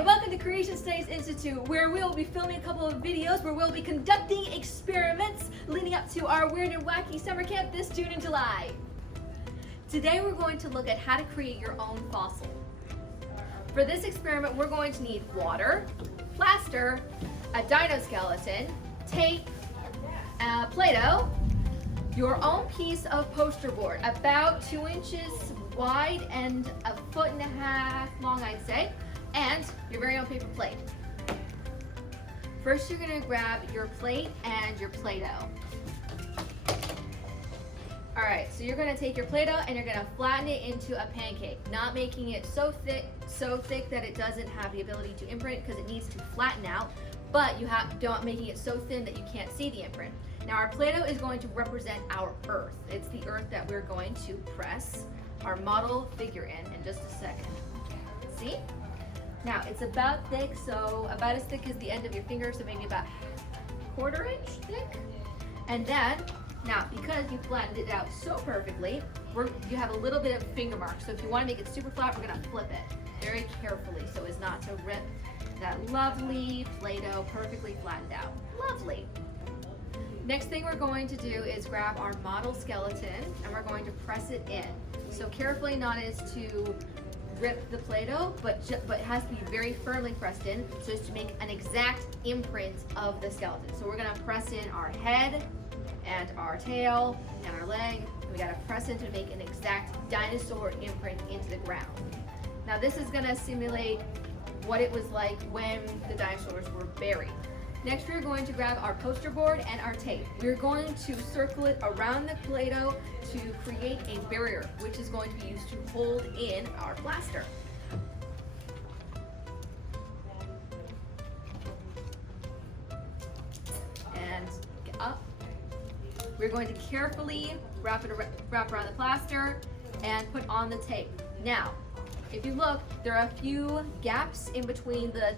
Hi, welcome to Creation Studies Institute, where we'll be filming a couple of videos where we'll be conducting experiments leading up to our Weird and Wacky summer camp this June and July. Today we're going to look at how to create your own fossil. For this experiment, we're going to need water, plaster, a dino skeleton, tape, Play-Doh, your own piece of poster board, about 2 inches wide and 1.5 feet long, I'd say, and your very own paper plate. First, you're going to grab your plate and your Play-Doh. Alright, so you're going to take your Play-Doh and you're going to flatten it into a pancake, not making it so thick that it doesn't have the ability to imprint because it needs to flatten out, but don't making it so thin that you can't see the imprint. Now our Play-Doh is going to represent our Earth. It's the Earth that we're going to press our model figure in just a second. See? Now it's about thick, so about as thick as the end of your finger, so maybe about 1/4 inch thick. And then, now because you flattened it out so perfectly, you have a little bit of finger mark. So if you want to make it super flat, we're going to flip it very carefully so as not to rip that lovely Play-Doh perfectly flattened out. Lovely. Next thing we're going to do is grab our model skeleton and we're going to press it in. So carefully, not as to rip the Play-Doh, but it has to be very firmly pressed in so as to make an exact imprint of the skeleton. So we're going to press in our head and our tail and our leg. We got to press in to make an exact dinosaur imprint into the ground. Now this is going to simulate what it was like when the dinosaurs were buried. Next, we're going to grab our poster board and our tape. We're going to circle it around the Play-Doh to create a barrier, which is going to be used to hold in our plaster. And get up. We're going to carefully wrap around the plaster and put on the tape. Now, if you look, there are a few gaps in between the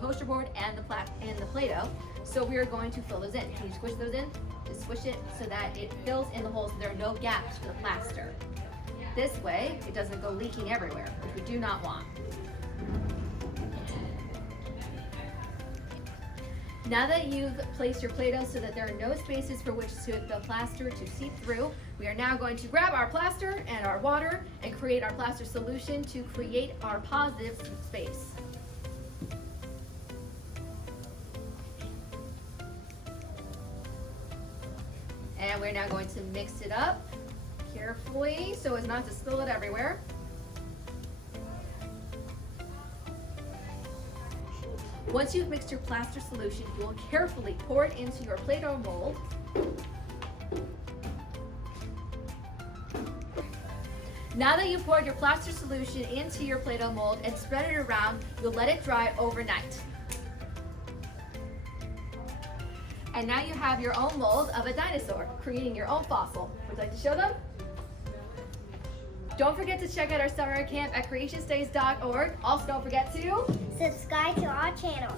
poster board and the Play-Doh, so we are going to fill those in. Can you squish those in? Just squish it so that it fills in the holes so there are no gaps for the plaster. This way, it doesn't go leaking everywhere, which we do not want. Now that you've placed your Play-Doh so that there are no spaces for which the plaster to seep through, we are now going to grab our plaster and our water and create our plaster solution to create our positive space. And we're now going to mix it up carefully so as not to spill it everywhere. Once you've mixed your plaster solution, you will carefully pour it into your Play-Doh mold. Now that you've poured your plaster solution into your Play-Doh mold and spread it around, you'll let it dry overnight. And now you have your own mold of a dinosaur, creating your own fossil. Would you like to show them? Don't forget to check out our summer camp at creationstudies.org. Also, don't forget to subscribe to our channel.